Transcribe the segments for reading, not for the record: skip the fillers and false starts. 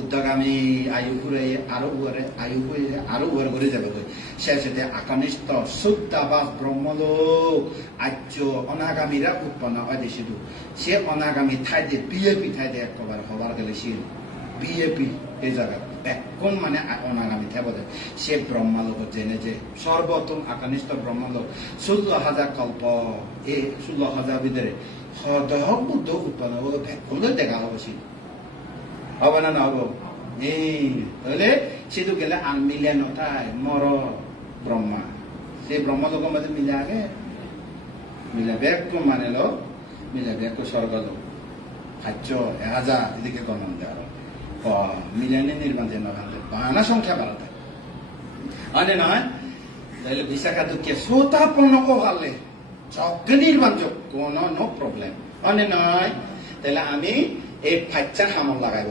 উদ্যোগামী আয়ুপুরে আরো উয়ার করে যাবে শেষে আকানিষ্ঠ শুদ্ধাবাস ব্রহ্মলোক আর্য অনাগামীরা উৎপন্ন হয় শুধু সে অনাগামী ঠাইতে বিএপি ঠাইতে একবার হবার গেলে সে বিএপি এই জায়গা এখন মানে অনাগামী ঠাই বলে সে ব্রহ্মলোক জেনে যে সর্বোত্তম আকানিষ্ঠ ব্রহ্মলোক 16,000 কল্প এই 16,000 ভিতরে হৃদয় বুদ্ধ উৎপন্ন হলো ব্যাকুলে দেখা হবো সে হবে না হব তাহলে শুধু গেলে আন মিলে নথায় মর ব্রহ্মা সেই ব্রহ্মলোক মধ্যে মিলে আগে মিলে ব্যাক মানে লো মিলে ব্যাক স্বর্গ লোক খাদ্য 1000 এদিকে গণন দেওয়া মিলেনি নির্মাণ যে বাহানা সংখ্যা বাড়াতে মানে নয় তাহলে বিশাখা দুঃখে শ্রোতাপন্ন ওভালে যজ্ঞ নির্মাণ যোগ কোন নো প্রবলেম মানে নয় তাহলে আমি এই ফাইচার হামল লাগাইব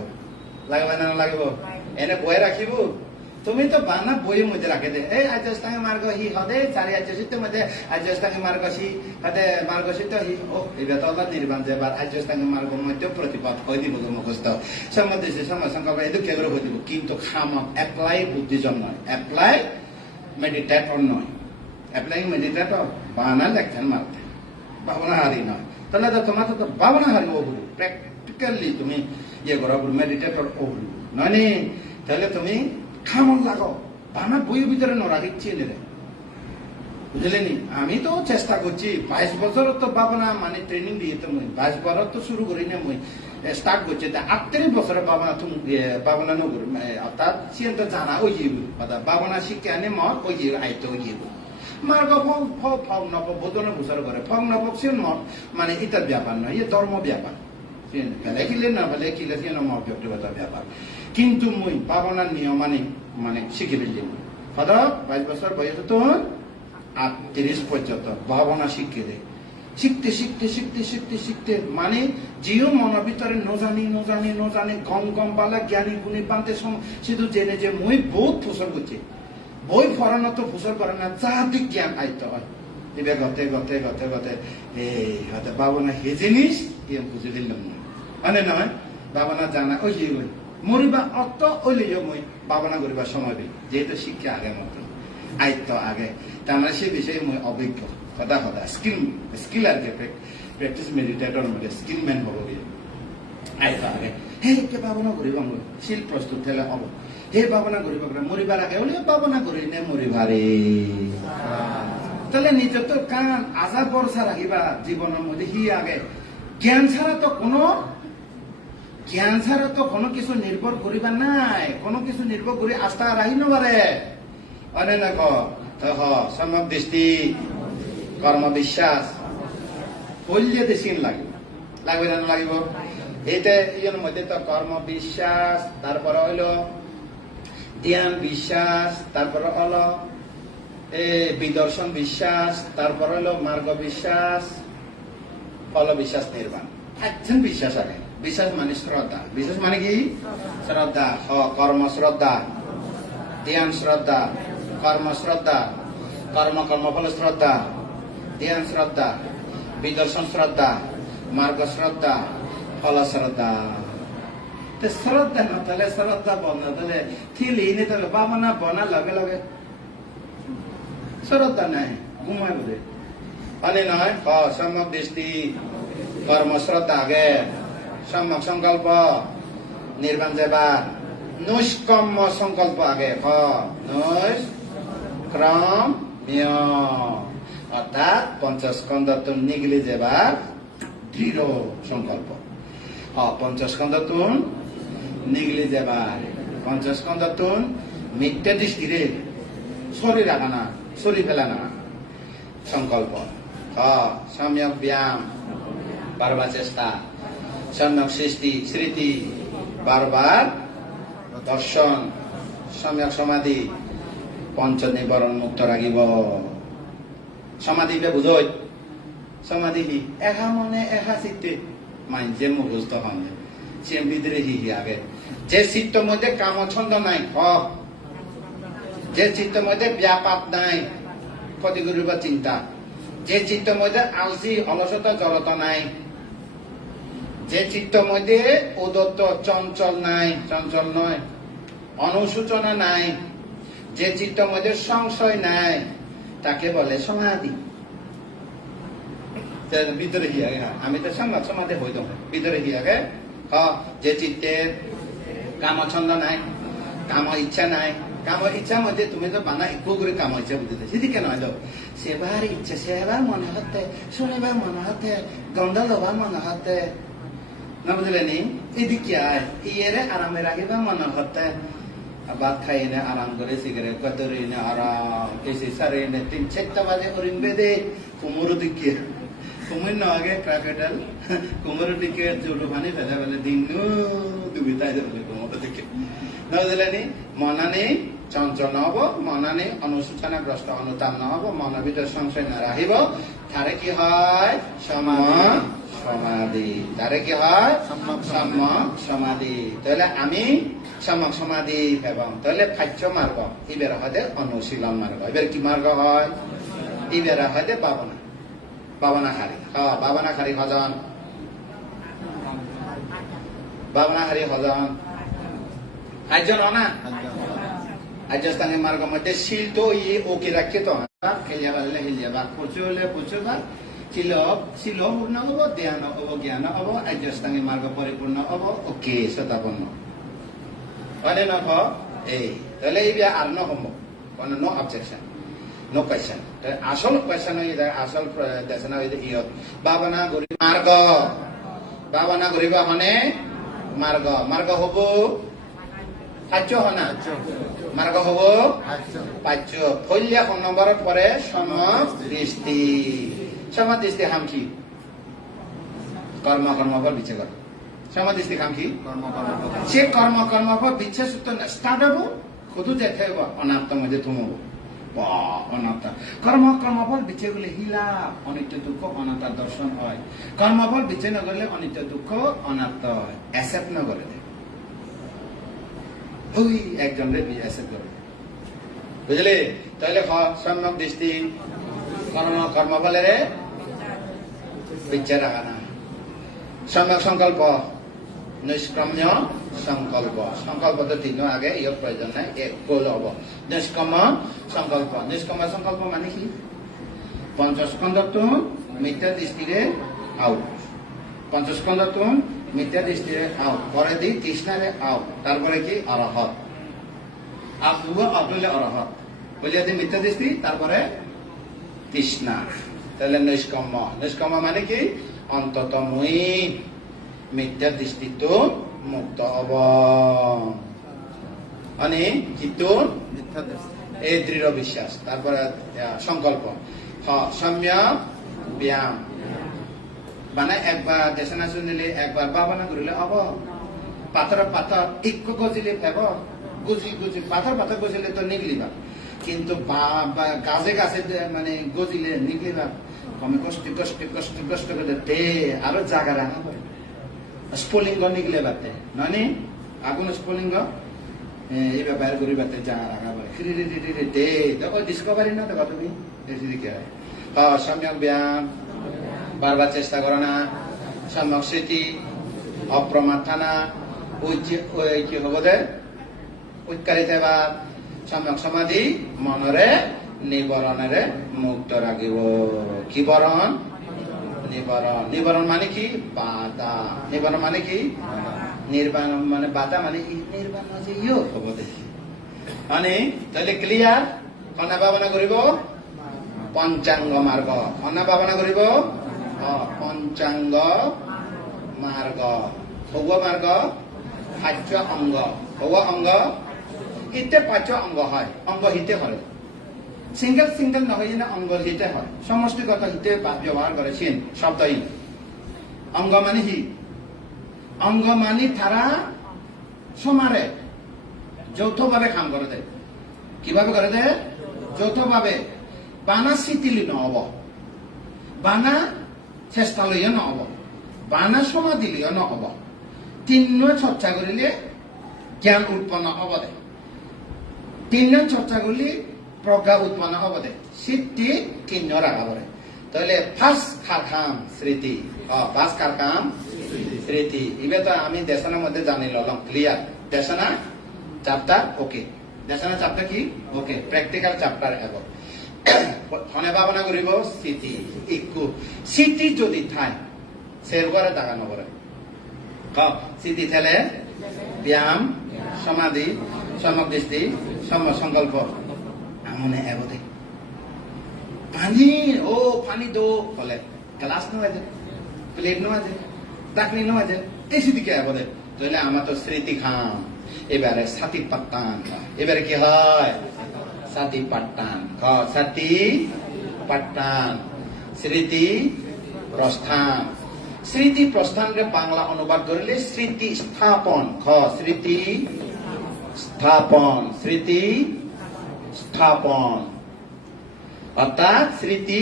লাগবে না লাগিব এনে বয়ে রাখিব তুমি তো বানা বইয়ের মধ্যে রাখে দে এই আজস্তাঙ্গে মার্গ হি হদে চারি আজস্তির মধ্যে আজস্তাঙ্গে মার্গ সি হদে মার্গ সিত হি ও এটা তো আল্লাহ নির্বাণ যেবার আজস্তাঙ্গে মার্গ মধ্যে প্রতিপদ হয়ে দিব মুখস্থ সম্বন্ধে সময় সংকল্প এদু কেবল হয়ে দিব কিন্তু খামক অ্যাপ্লাই বুদ্ধিজন নয় অ্যাপ্লাই মেডিটেটর নয় অ্যাপ্লাই মেডিটেটর বানা লেখেন মারতে ভাবনা হারি নয় তাহলে তো তোমার তো ভাবনা হারি ওগুলো প্র্যাকটিক্যালি তুমি ইয়ে করা মেডিটেটর ওগুলো নয় তাহলে তুমি খামন লাগাও বানা বইয়ের ভিতরে নরাগিচ্ছি এনে বুঝলেনি আমি তো চেষ্টা করছি 22 বছর তো ভাবনা মানে ট্রেনিং দিয়ে তো 22 বছর তো শুরু করি না মই স্টার্ট করছি 38 বছরে ভাবনা তুমি ভাবনা নগর অর্থাৎ সিয়েন্ট জানা ওই যে ভাবনা শিক্ষা আনে মত ওই যে আয়তো ওই যে মার্গ ফল নবক বোধনে বছর করে ফল নবক সে মত মানে এটার ব্যাপার নয় ইয়ে ধর্ম ব্যাপার ফেলে কিলে না ফেলে কিলে সে নম ব্যক্তিগতার ব্যাপার কিন্তু মই ভাবনার নিয়ম মানে শিখে ফেলছি হয়তো 22 বছর বয়স তো 38 পর্যন্ত ভাবনা শিখে দেয় শিখতে শিখতে শিখতে শিখতে শিখতে মানে যেও মনের ভিতরে নজানি গম পালা জ্ঞানী গুণী পান্তে শুধু জেনে যে মই বহুত ফুসল করছি বই ফরানো তো ফুসল করে না যাহাতে জ্ঞান আইতে হয় এবার গতে এই হয়তো ভাবনা হে জিনিস বুঝে দিলাম না মানে নয় ভাবনা জানা ওই যে মরিবা অত ওইলে মই ভাবনা করিবার সময় দিই যেহেতু শিক্ষা আগে মতো আয়ত্ত আগে তার মানে সে বিষয়ে মই অভিজ্ঞ সদা স্কিল আর কি প্র্যাকটিস মেডিটেটর মধ্যে স্কিল ম্যান হব গিয়ে আয়ত্ত আগে হে কে ভাবনা করিব শিল প্রস্তুত হলে হব হে ভাবনা করিব মরিবার আগে বলে ভাবনা করি নে মরিবারে তাহলে নিজে তো কান আশা ভরসা রাখিবা জীবনের মধ্যে হি আগে জ্ঞান ছাড়া তো কোনো কিছু নির্ভর করিবা নাই কোনো কিছু নির্ভর করি আস্থা রাখি নবারে অনে না সম্যক দৃষ্টি কর্ম বিশ্বাস বললে দেশিন লাগবে না লাগিব এইটা ইয়ের মধ্যে তো কর্ম বিশ্বাস তারপরে হইল ধ্যান বিশ্বাস তারপরে হলো বিদর্শন বিশ্বাস তারপরে হইল মার্গ বিশ্বাস ফল বিশ্বাস নির্মাণ একজন বিশ্বাস আগে বিশ্বাস মানে শ্রদ্ধা বিশ্বাস মানে কি শ্রদ্ধা কর্ম শ্রদ্ধা ধ্যান শ্রদ্ধা কর্ম শ্রদ্ধা কর্মফল শ্রদ্ধা ধ্যান শ্রদ্ধা বিদর্শন শ্রদ্ধা মার্গ শ্রদ্ধা ফল শ্রদ্ধা শ্রদ্ধা না তাহলে শ্রদ্ধা বনা তাহলে থিলি নি তাহলে ভাবনা বনা লগে শ্রদ্ধা নাই ঘুমায় বলে মানে নয় সম্যক দৃষ্টি কর্ম শ্রদ্ধা আগে সম্যক সংকল্প নির্বাণ যাবা নৈষ্কম্য সংকল্প আগে ক্রম অর্থাৎ পঞ্চস্কন্ধ তুন নিগলি যাবার দৃঢ় সংকল্প পঞ্চস্কন্ধ তুন নিগলি যাবার পঞ্চস্কন্ধ তুন মিথ্যা দৃষ্টিরে শরীর রাখা না শরীর ফেলা না সংকল্প সম্যক ব্যায়াম বারবার চেষ্টা সম্যক স্মৃতি বারবার দর্শন সম্যক সমাধি পঞ্চ নিবরণ মুক্ত রাখিব সমাধি বুঝই সমাধি হি এহা মনে এহা চিত্তে মাইনছে মুখস্থ হন সে ভিতরে হি আগে যে চিত্ত মধ্যে কাম ছন্দ নাই যে চিত্ত মধ্যে ব্যাপার নাই ক্ষতি করিবার চিন্তা যে চিত্ত মধ্যে আলসি অলসতা জড়তা নাই যে চিত্ত মধ্যে উদত্ত চঞ্চল নাই, চঞ্চল নয়, অনুসূচনা নাই, যে চিত্ত মধ্যে সংশয় নাই, তাকে বলে সমাধি। ভিতরে হিয়াগে, আমি তো সমাধি হইত ভিতরে হিয়াগে, যে চিত্তের কামছন্দ নাই, কাম ইচ্ছা নাই। কাম ইচ্ছা মধ্যে তুমি তো বানা একটু করে কাম ইচ্ছা বুঝতে সেদিকে নয় তো, সেবার ইচ্ছা, সেবার মনে হতে, শুনিবার মনে হতে, গন্ধ লবার মনে হতে, না বুঝলেনি? এদিকে আয়, ইয়েরে আরামে রাখিবা মনে হতে, ভাত খাই নে আরাম করে, সিগারেট কতরি নে আরাম, এসে সারে নে 3-4টা বাজে করিম বেদে, কুমুরো দিকে কুমির ন আগে ক্রাকেটাল, কুমুরো দিকে জোরো পানি ফেলে ফেলে দিন দুবিতাই যাবে কুমুরো দিকে, না বুঝলেনি? মনানি চঞ্চল হব, মনানি অনুসূচনাগ্রস্ত অনুতাপ নহব, মন ভিতরে সংশয় না রাখিব, তারে কি হয়? সমাধি। তারে কি হয়? সম্যক সমাধি। তাহলে আমি সম্যক সমাধি এবং তাহলে ফাচ্য মার্গ, ইবেরা হয় অনুশীলন মার্গ। এবার কি মার্গ হয়? ইবেরা হয় ভাবনা, ভাবনাখারী। ভাবনাখারী হজন, ভাবনাখারী হজন একজন না আজস্থানের মার্গ মধ্যে শিল তো ইয়ে ওকে রাখে তো খেলিয়া বাজলে হিলিয়া বা প্রচুর বা শিল পূর্ণ হব, ধ্যান হব, জ্ঞান হব, আজস্থানের মার্গ পরিপূর্ণ হব, ওকে শতাপন্ন মানে নখ এই তাহলে এই আর ন হব কোনো নো অবজেকশন, নো কোয়েশ্চন। আসল কোয়েশ্চন আসল দেশন ইয়ত ভাবনা করি মার্গ, ভাবনা করিবা মানে মার্গ, মার্গ হব পাচ্য হনা, মার্গ হব পাচ্য। ফলিয়া কোন নম্বরের পরে সমদৃষ্টি। সমদৃষ্টি হাম কি? কর্ম কর্মফল বিচ্ছে কর। সমদৃষ্টি কাম কি? সে কর্ম কর্মফল বিচ্ছে সূত্র স্টার্ট হব, খুদু দেখে অনাপ্ত মধ্যে থমব, অনাপ্তা কর্ম কর্মফল বিচ্ছে গেলে হিলা অনিত্য দুঃখ অনাত্মার দর্শন হয়। কর্মফল বিচ্ছে নগরলে অনিত্য দুঃখ অনাত্ম হয়, অ্যাকসেপ্ট ন করে দেয়। ওই একজন অ্যাকসেপ্ট করে, বুঝলে? তাহলে সম্যক দৃষ্টি কর্মফলের বিচ্ছে রাখা না। সম্যক সংকল্প, নিষ্ক্রম্য সংকল্প। সংকল্প তো তিন আগে ইয়র প্রয়োজন নাই, এক গোল হব। নিষ্ক্রম্য সংকল্প, নিষ্ক্রম্য সংকল্প মানে কি? পঞ্চস্কন্ধতুন মিথ্যা দৃষ্টিরে আউট, পঞ্চস্কন্ধতুন মিথ্যা দৃষ্টিরে আউট, পরে দি তৃষ্ণারে আউট, তারপরে কি? অরহত। আবদুল্লাহ অরহত বলিয়া দি মিথ্যা দৃষ্টি, তারপরে তৃষ্ণা। তাহলে নিষ্কম্ম, নিষ্কম্ম মানে কি? অন্তত মুই মিথ্যা দৃষ্টি তো মুক্ত হব, মানে কিন্তু এই দৃঢ় বিশ্বাস। তারপরে সংকল্প, সম্যক ব্যায়াম মানে একবার দেশনা শুনিলে, একবার ভাবনা করিলে হব। পাথর পাথর একটু গজিলে ফেব, গুজি গুজি পাথর পাথর গজিলে তো নিগলিবা, কিন্তু গাছে গাছে মানে গজিলে নিগলিবা কমে কষ্ট কষ্ট কষ্ট কষ্ট করে দে আরো জায়গা রাখা হয়। স্ফুলিঙ্গ নিগলে বাতে মানে আগুন স্ফুলিঙ্গ এই ব্যাপার করি বাতে জায়গা রাখা হয়। দে দেখো ডিসকভারি না দেখো তুমি এদিকে সম্যক ব্যায়াম, বারবার চেষ্টা করো না, সম্যক স্মৃতি, অপ্রমাদ থানা, কি হব দে উৎকারিত এবার সম্যক সমাধি, মনরে নিবরণেরে মুক্ত রাখিব। কি বরণ? নিবরণ। নিবরণ মানে কি? বাধা। নিবরণ মানে কি? নির্বাণ মানে বাধা, মানে নির্বাণ মানে ইয় হব দেখি মানে। তাহলে ক্লিয়ার? কনা ভাবনা করিব পঞ্চাঙ্গ মার্গ, কনা ভাবনা করিব পঞ্চাঙ্গ মার্গ। হব মার্গ পাঁচ অঙ্গ, হব অঙ্গ হিতে পাঁচ অঙ্গ হয়, অঙ্গ হিতে হয়, সিঙ্গেল সিঙ্গেল নহয় যেন অঙ্গ হিতে হয়, সমষ্টিগত হিতে ব্যবহার করে চিন শব্দই। অঙ্গ মানে হি, অঙ্গ মানে তারা সমারে যৌথভাবে কাম করে দেয়। কিভাবে করে দেয়? যৌথভাবে। বানা স্মৃতিলি নহব, বানা চেষ্টা লইয়া নহব, বানা সমাধি লইয়া নহব, তিন্ন চর্চা করিলে জ্ঞান উৎপন্ন হব দে, তিন্ন চর্চা করলে প্রজ্ঞা উৎপন্ন হব দে, সিদ্ধি তিন্ন রাখা পড়ে। তাহলে ফার্স্ট কার কাম স্মৃতি, ফার্স্ট কার কাম স্মৃতি এবার তো আমি দেশানার মধ্যে জানি লম ক্লিয়ার দেশানা চ্যাপ্টার ওকে দেশানা চ্যাপ্টার কি ওকে প্র্যাকটিক্যাল চ্যাপ্টার এব ফনে ভাবনা করিব স্মৃতি ইকু স্মৃতি যদি থাই সেরগরে দাগা নগরে স্মৃতি থেলে ব্যায়াম সমাধি সম্যক দৃষ্টি সংকল্প আমনে এবদে পানি ও পানি দো বলে গ্লাস নো আছে প্লেট নো আছে ডাকনি নো আছে এই স্মৃতিকে এবদে তাহলে আমার তো স্মৃতি খাম এবারে সাথী পাট্টান এবারে কি হয় সাথী পাট্টান সাথী পাট্টান স্মৃতি প্রস্থান স্মৃতি প্রস্থানকে বাংলা অনুবাদ করলে স্মৃতি স্থাপন স্মৃতি স্থাপন স্মৃতি স্থাপন অর্থাৎ স্মৃতি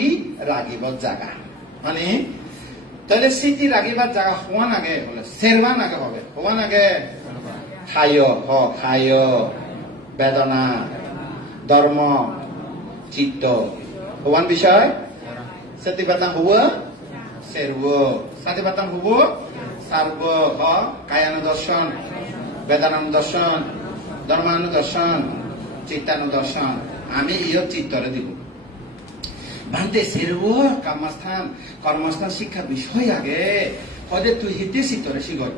রাগিবার জায়গা মানে তাহলে স্মৃতি রাগিবার জায়গা হওয়া নাগে বলে সেরবান আগে হবে হওয়া নাগে খায় বেদনা ধর্ম চিত্ত হওয়ান বিষয় সত্যি পাতাম হব সেরব সাথে পাতাম হব সার্ব কায়ানুদর্শন বেদানুদর্শন ধর্মানুদর্শন চিত্তানুদর্শন আমি ইয় চিত্তরে দিব ভান্তে সেরব কর্মস্থান শিক্ষা বিষয় আগে হদে তুই হিতে চিত্তরে শিখর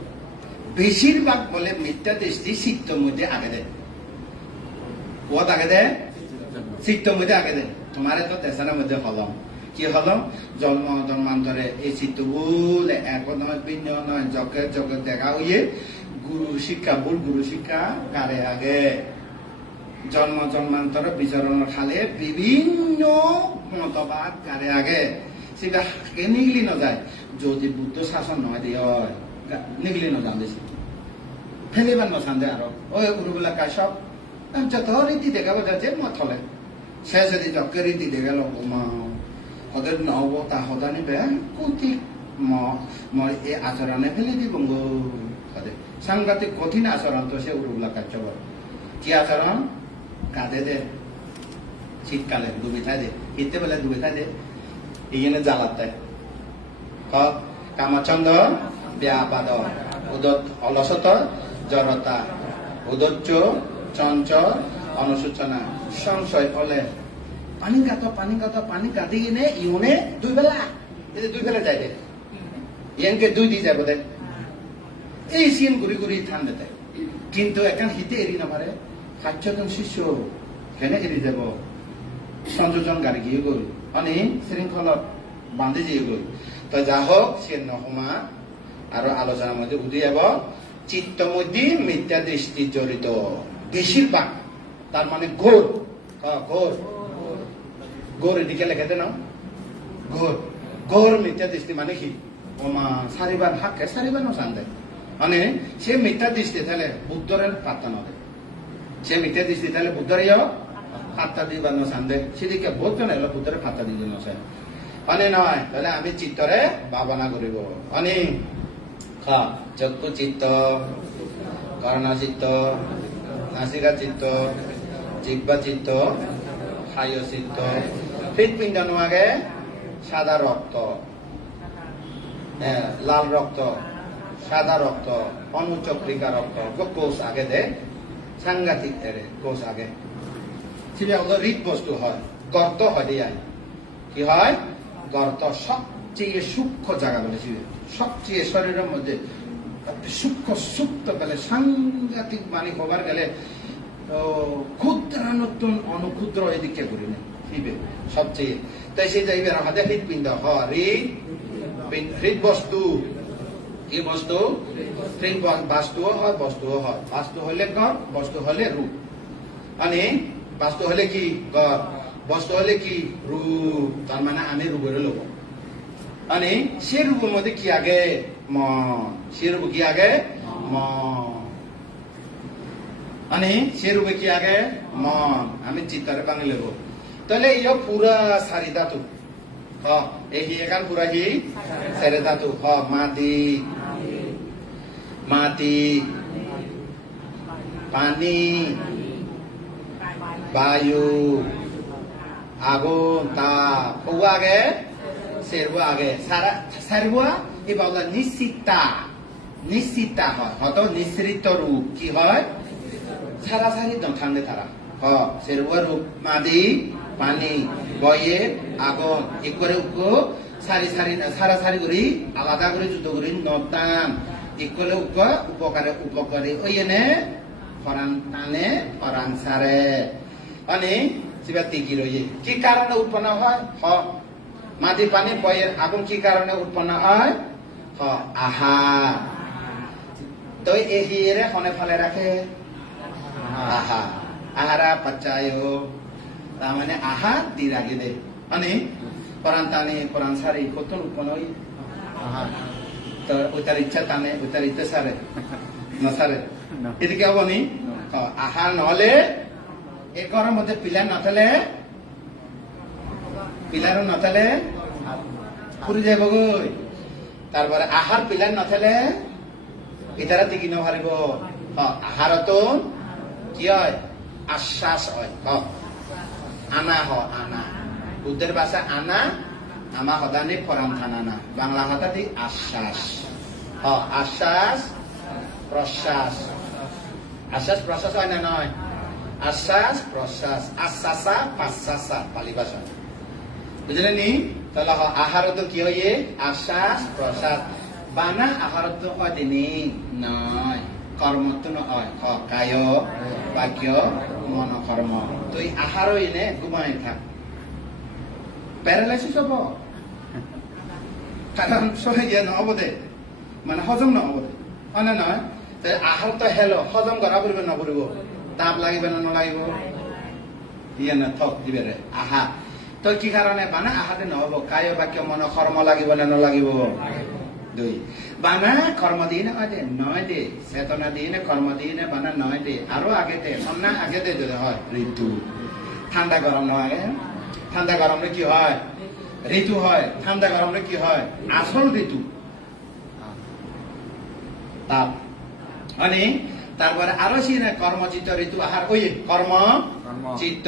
বেশিরভাগ বলে মিথ্যা দৃষ্টি চিত্তর মধ্যে আগে দেয় পথ আগে দেয় চিত্তর মধ্যে আগে দেয় তোমার তো দেশের মধ্যে হলম কি হলম জন্মান্তরে এই চিত্ত বলে একদমে ভিন্ন নয় জগৎ দেখা হইয়ে গুরু শিক্ষা ভুল গুরু শিক্ষা কারে আগে জন্মান্তরে বিচরণের খালে বিভিন্ন মতবাদ কারে আগে সেটা নিগলি না যায় যদি বুদ্ধ শাসন নয় দিয়ে হয় নিগলি না যান দিছি ফেলিবার নসান্দে আরো ওই গুরুগুলা কাজ সব যত রীতি দেখাবো যাচ্ছে মথলে সে যদি যজ্ঞ রীতি দেখে ওদের নব তা হদানি বে কুতি এই আচরণে ফেলে দিব সাংঘাতিক কঠিন আচরণ তো সে গুরুগুলা কাজ কি আচরণ কাঁদে দে শীতকালে ডুবে থাকে শীতে বেলা ডুবে থাকে এইখানে জ্বালাতে কামচন্দ ব্যাপাদ উদত অলসত জড়তা উদচ্চ চঞ্চল অনুসূচনা সংশয় ফলে পানি কাঁদি কিনে ইউনে দুই বেলা যাই দে ইয়ানকে দুই দি যাব দে এই সিন ঘুরি ঠান্ডাতে কিন্তু এখন হিতে এরি না পারে 8জন শিষ্য কেনে এরি যাব সংযোজন গাড়ি গিয়ে গল অনেক শৃঙ্খলত বান্ধি দিয়ে গল তো যা হোক সে নহমা আর আলোচনার মধ্যে উঠে যাব চিত্ত মধ্যে মিথ্যা দৃষ্টি জড়িত বেশিরভাগ তার মানে ঘোর ঘোর এদিকে লেখাতে না ঘোর মিথ্যা দৃষ্টি মানে কি ওমা সারিবার হাকে সারিবার নসান দেয় মানে সে মিথ্যা দৃষ্টি তাহলে বুদ্ধরের পাত্তা না দেয় সে মিথ্যা দৃষ্টি তাহলে বুদ্ধরে যাও পাত্তা দিবার নসান দেয় সেদিকে বোধ কেন এলো বুদ্ধরে পাত্তা দিয়ে নসান মানে নয় তাহলে আমি চিত্তরে ভাবনা করিব মানে চক্ষু চিত্ত কর্ণ চিত্ত নাসিকা চিত্ত জিহ্বা চিত্ত হায় চিত্ত হৃৎপিণ্ড নোয়াগে সাদা রক্ত লাল রক্ত সাদা রক্ত অনুচক্রিকা রক্ত কোষ আগে দে সাংঘাতিক এরে কোষ আগে সেটা হলো হৃদ বস্তু হয় গর্ত হয় দিয়ে কি হয় গর্ত সবচেয়ে সূক্ষ্ম জায়গা বলে সবচেয়ে শরীরের মধ্যে সূক্ষ্ম সুপ্ত গেলে সাংঘাতিক মানে হবার গেলে ক্ষুদ্রানুত্তম অনুক্ষুদ্র এদিকে করি না সবচেয়ে তাই সেই যাইবে হাতে হৃৎপিণ্ড হৃদ বস্তু কি বস্তু হৃদ বাস্তুও হয় বস্তুও হয় বাস্তু হলে গড় বস্তু হলে রূপ মানে বাস্তু হলে কি গড় বস্তু হলে কি রূপ তার মানে আমি রূপের লোক মানে সে রূপের মধ্যে কি আগে মন সে রূপ কি আগে মন মানে সে রূপে কি আগে মন আমি চিত্তারে বাঙালি লেব তাহলে ইয় পুরা সারি ধাতু এই এখান পুরা হি সারি ধাতু মাটি পানি বায়ু আগুন তাপ আগে সেরবো আগে সারবো এই বাংলা নিশ্চিতা নিশ্চিতা হয় হয়তো নিঃসৃত রূপ কি হয় সারাসারি দখানে তারা সেরুয়া রূপ মাদি পানি বয়ে আগুন একরে উকো সারাসারি করি আলাদা করে যুদ্ধ করি নতাম একলে উকো উপকারে ওই এনে ফরান টানে ফরান সারে অনেক সিবা তিকি রয়ে কি কারণে উৎপন্ন হয় মাটি পানি বয়ের আগুন কি কারণে উৎপন্ন হয় আহার তো এহিরে হনে ফলে রাখে আহারা পাচ্চায়ো তার মানে আহার দি রাখে দে মানে কোরআন টানে কোরআন সারে কত উৎপন্ন হয় তো ওইটার ইচ্ছা টানে ওইটার ইচ্ছা সারে না সারে এদিকে হবো নি আহার নহলে এই ঘরের মধ্যে পিলার নথালে পুরি যাব গই তারপরে আহার পিলার নথালে ইতারা টিকি নহারিব আহার তো কি হয় আশ্বাস হয় আনা আনা বুদ্ধের ভাষা আনা আমা হদানি ফরাম থানা না বাংলা হতাটি আশ্বাস আশ্বাস প্রশ্বাস হয় না নয় আশ্বাস প্রশ্বাস আশ্বাসা পাশ্বাসা পালি ভাষা বুঝলেন নি তাহলে আহার তো কি হয়ে আশ্বাস প্রশ্বাস বানা আহার তো অদিনী নয় কর্ম তো নয় কায় বাক্য মন কর্ম তুই আহার এনে ঘুমাই থাক প্যারালাইসিস হব কারণ সহে গিয়ে নহব দে মানে হজম নহব দে হয় না নয় আহার তো হেলো হজম করা পড়বে নপড়ব তাপ লাগিব না নালাগিব ইয়ে না থক দিবে আহা তো কি কারণে বানা আহাতে নহব কায় বাক্য মন কর্ম লাগিব না নালাগিব দুই বানা কর্ম দিয়ে নয় দে চেতনা দিয়ে কর্ম দিয়ে বানা নয় দে আরো আগেতে অন্য আগেতে যদি হয় ঋতু ঠান্ডা গরম নয় ঠান্ডা গরমে কি হয় ঋতু হয় ঠান্ডা গরমে কি হয় আসল ঋতু তাপ মানে তারপরে আরো সিনে কর্মচিত্ত ঋতু আহার ওই কর্ম চিত্ত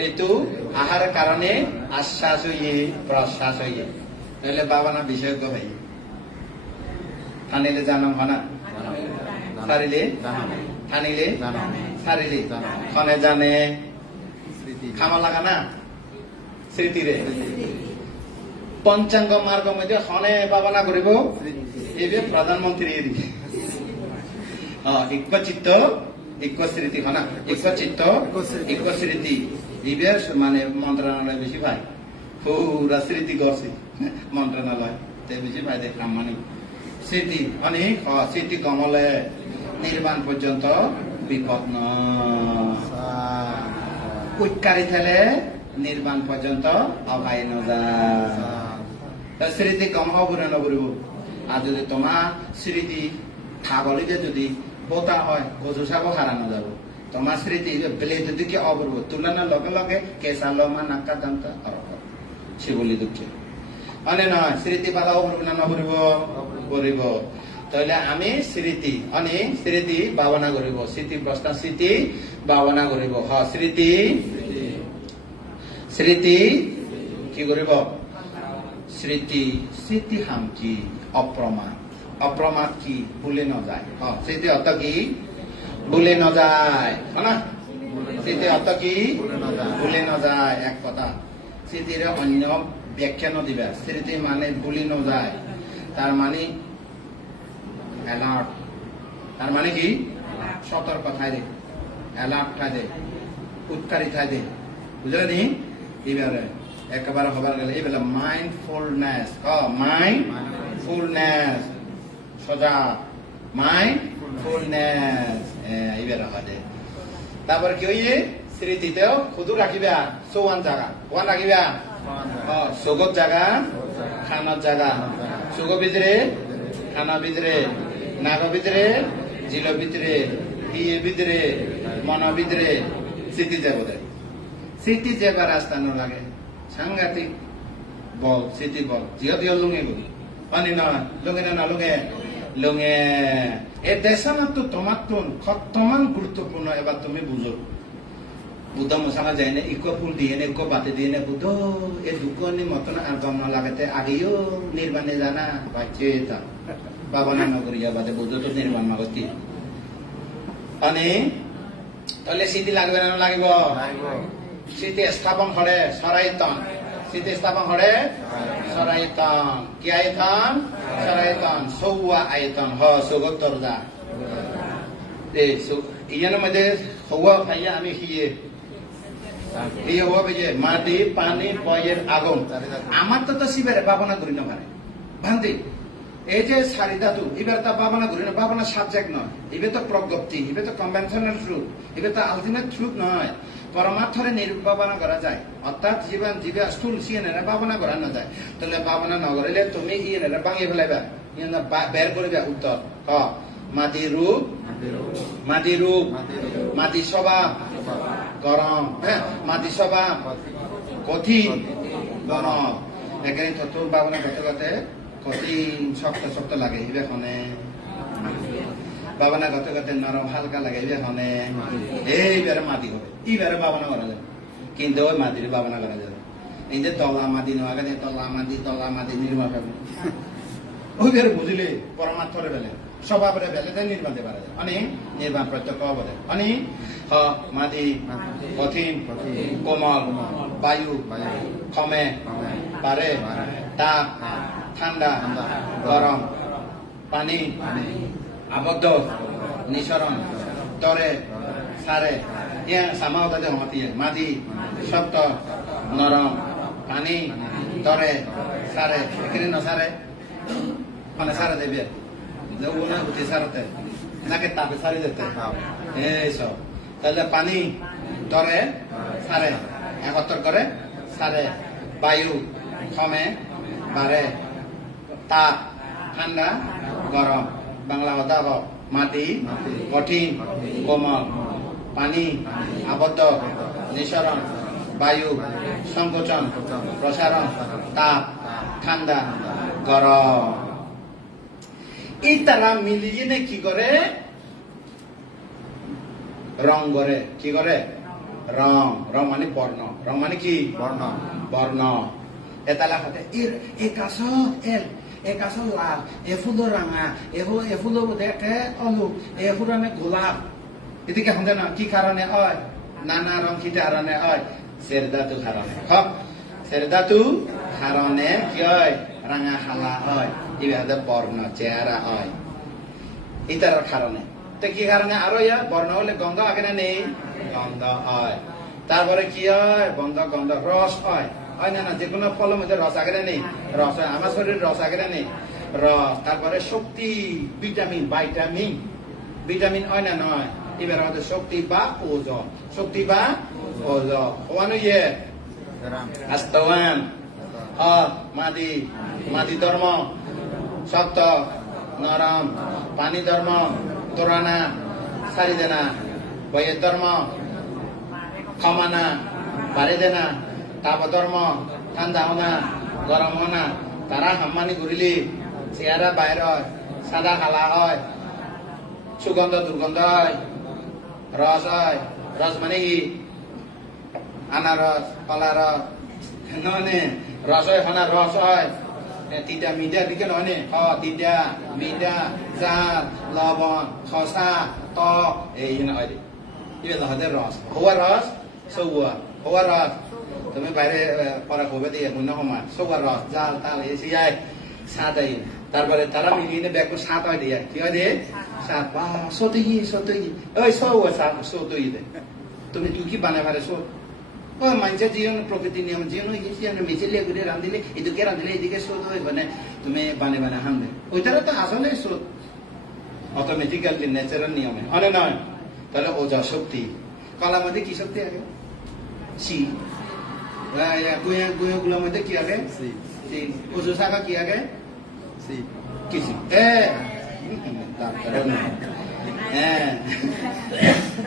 ঋতু আহার কারণে আশ্বাস হইয়ে প্রশ্বাস হইয়ে তাহলে বাবা না বিশেষজ্ঞ ভাই থানিলে জানাম হনা সারিলে থানিলে সারিলে খনে জানে খামা লাগা না স্মৃতিরে পঞ্চাঙ্গ মার্গ মধ্যে খনে বাবা না করিব এই প্রধানমন্ত্রী ইক্য চিত্ত ইক্য স্মৃতি হনা ইক্য চিত্ত ইক্য স্মৃতি ইবের মানে মন্ত্রণালয় বেশি ভাই পুরা স্মৃতি করছে মন্ত্রণালয় তে বেশি ভাই দেখলাম মানে স্মৃতি অনেক স্মৃতি কমলে নির্বাণ পর্যন্ত বিপদ নৈকারি থেলে নির্বাণ পর্যন্ত অভাই নজা স্মৃতি কম হব না নবরিব আর যদি তোমার স্মৃতি খাবলিকে যদি বোতা হয় গজু চাব হারানো যাব তোমার স্মৃতি বেলে যদি কি অবরব তুলনার লগে লগে কেঁচা লমা নাকা দান্তা শিবলি দুঃখে অনে নয় স্মৃতি পালা অবরব না নবরিব করিব তাহলে আমি স্মৃতি অনেক স্মৃতি ভাবনা করিব স্মৃতি প্রশ্ন স্মৃতি ভাবনা করিব স্মৃতি স্মৃতি কি করিব স্মৃতি স্মৃতি হাম কি অপ্রমাদ অপ্রমাদ কি ভুলে ন যায় স্মৃতি অর্থ কি ভুলে ন যায় না স্মৃতি অর্থ কি ভুলে ন যায় এক কথা স্মৃতির অন্য ব্যাখ্যা নদিবা স্মৃতি মানে ভুলে ন যায় তার মানে অ্যালার্ট তার মানে কি সতর্ক থাকে অ্যালার্ট থাকে উৎকারী থাকে বুঝলে নি এবারে একেবারে হবার গেলে এবেলা মাইন্ডফুলনেস মাইন্ডফুলনেস সজা মাইন্ডফুলনেস এবারে হবে তারপর কি হইয়ে স্মৃতিতেও খুদু রাখিবা চৌয়ান জায়গা ওয়ান রাখিবা সুগত জায়গা খানার জায়গা সুগ ভিতরে খানা ভিতরে নাগ ভিতরে জিল ভিতরে ইয়ে ভিতরে মন ভিতরে স্মৃতি যাব স্মৃতি যাবার রাস্তা ন লাগে সাংঘাতিক বল স্মৃতি বল জিও দিও লুঙে বলি পানি না লুঙে না লুঙে লুঙে এই দেশানা তো তোমার তো খতমান গুরুত্বপূর্ণ এবার তুমি বুঝো বুদ্ধ মশালা যায় না ইকো ফুল দিয়ে না ইকো বাতি দিয়ে না বুদ্ধ এ দুকনি মতন আর গম লাগাতে আগেও নির্বাণে জানা বাচ্চে তা বাবা না নগরিয়া বাদে বুদ্ধ তো নির্বাণ মাগতি અને তাহলে স্মৃতি লাগবে না লাগিব স্মৃতি স্থাপন করে সরাইতন স্মৃতি স্থাপন করে সরাইতন কি আয়তন সরাইতন সৌয়া আয়তন হ সৌগত্তর দা ইয়ার মধ্যে হওয়া ভাইয়া আমি হিয়ে হিয়ে হওয়া বেজে মাটি পানি বয়ের আগুন আমার তো শিবের ভাবনা করি না পারে ভান্তি এই যে সারি ধাতু এবার তা ভাবনা করি না ভাবনা সাবজেক্ট নয় এবার তো প্রজ্ঞপ্তি এবার তো কনভেনশনাল ট্রুথ এবার তো আলটিমেট ট্রুথ নয় পরমার্থরে নির্ভাবনা করা যায় অর্থাৎ জীবন জীবে স্থূল সিয়েনেরা ভাবনা করা না যায় তাহলে ভাবনা না করলে তুমি ইয়েনেরা ভাঙিয়ে ফেলাইবা বের করবে উত্তর ক মাটি রূপ মাটি রূপ মাটি স্বভাব গরম হ্যাঁ মাটি স্বভাব কঠিন গরম এখানে তত্ত্ব ভাবনা করতে করতে কঠিন শক্ত শক্ত লাগে এখানে ভাবনা করতে করতে নরম হালকা লাগে এখানে এইবারে মাটি হবে এইবারে ভাবনা করা যাবে কিন্তু ওই মাটির ভাবনা করা যাবে এই যে তলা মাটি নেওয়া গেছে তলা মাটি নির্মাণ হবে ওইবারে বুঝলে পরমার্থরে বেলে স্বভাবের বেলেতে নির্মাণতে পারা যায় অনেক নির্মাণ প্রত্যক্ষ বলে অনেক মাটি কঠিন কোমল বায়ু কমে পারে তাপ ঠান্ডা গরম পানি আবদ্ধ নিঃসরণ তরে সারে ইয়া সামাওতাতে হমাতি মাটি শক্ত নরম পানি তরে সারে এখানে নসারে মানে সারে দেবে উনা উঠে সারতে নাকি তাপে সারি যেতে এইসব তাহলে পানি তরে সারে একত্র করে সারে বায়ু কমে বাড়ে তাপ ঠান্ডা গরম বাংলা কথা হোক মাটি কঠিন কোমল পানি আবদ্ধ নিঃসরণ বায়ু সংকোচন প্রসারণ তাপ ঠান্ডা গরম এই তারা মিলিয়ে নে কি করে রং করে কি করে রং রং মানে বর্ণ রং মানে কি বর্ণ বর্ণ এতালা হাতে একাশ এল একাশ লাল এফুলো রাঙা এফুলো দেখে অলু এফুরানে গোলাপ এদিকে হতে না কি কারণে হয় নানা রং কি কারণে হয় সেরদাতু কারণে হক সেরদাতু কারণে কি হয় রাঙা হালা হয় এইভাবে বর্ণ চেহারা হয় এটার কারণে তো কি কারণে আরো বর্ণ হলে গন্ধ আগে না নেই গন্ধ হয় তারপরে কি হয় গন্ধ গন্ধ রস হয় হয় না না যে কোনো ফলের মধ্যে রস আগে নেই রস হয় আমার শরীরে রস আগে নেই রস তারপরে শক্তি ভিটামিন ভাইটামিন ভিটামিন হয় না নয় এবার আমাদের শক্তি বা ওজন শক্তি বা ওজন ওয়ানো ইয়ে আস্তওয়ান মাটি মাটি ধর্ম শক্ত নরম পানি ধর্ম তোরানা সারি দেনা বইয়ের ধর্ম ক্ষমানা বাড়ি দেনা তাপ ধর্ম ঠান্ডা হনা গরম হনা তারা হাম্মানি ঘুরিলি চেহারা বাইর হয় সাদা হালা হয় সুগন্ধ দুর্গন্ধ হয় রস হয় রস মানে কি আনারস কলা রস নয় রস হয় হনা রস হয় তিতা মিঠা দিকে নয় নে তিতা মিঠা জাত লবণ খসা টক এই হয় এবার হতে রস হওয়া রস সৌয়া হওয়া রস তুমি বাইরে পড়া খবর দিয়ে মনে সময় সৌয়া রস জাল তাল এসে যায় সাত আই তারপরে তারা মিলিয়ে ব্যাগ সাত হয় দিয়ে কি হয় দিয়ে সাত বা সতই ওই সৌয়া সাত সতই দে তুমি তুই কি বানাই পারে সৌ মানুষের জীবন প্রকৃতির নিয়ম জীবন মিছিলে ঘুরে রাঁধিলে এদিকে রাঁধিলে এদিকে শোধ হয় মানে তুমি বানে বানে হামলে ওইটারা তো আসলে শোধ অটোমেটিক্যালি ন্যাচারাল নিয়মে অনেক নয় তাহলে ওজা শক্তি কলার মধ্যে কি শক্তি আগে সি গুলোর মধ্যে কি আগে ওজো শাখা কি আগে কিছু হ্যাঁ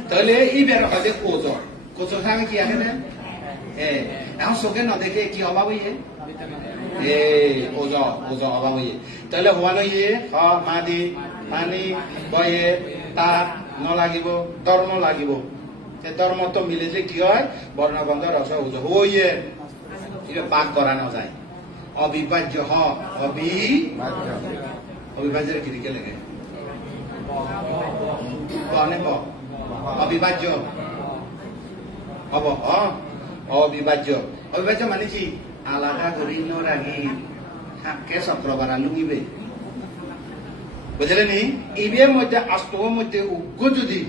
তাহলে এই বের হয় ওজন কোচো শাখা কি আগে না এখন চোখে নদেখে কি অভাব হইয়ে ওজন অভাব হইয়ে তাহলে হওয়ানো ইয়ে মাটি পানি বয়ে তাপ নলাগিব ধর্ম লাগিব ধর্ম তো মিলে যে কি হয় বর্ণগন্ধ রস উজ হইয়ে এটা পাক করানো যায় অবিভাজ্য হ অবিভাজ্যের কি দিকে লেগে অবিভাজ্য হব অবিভাজ্য অবিভাজ্য মানে কি আলাদা করি নরাগি হাঁকে চক্রবার লুঙিবে বুঝলেন ইবিএর মধ্যে আস্তর মধ্যে উগ্র যদি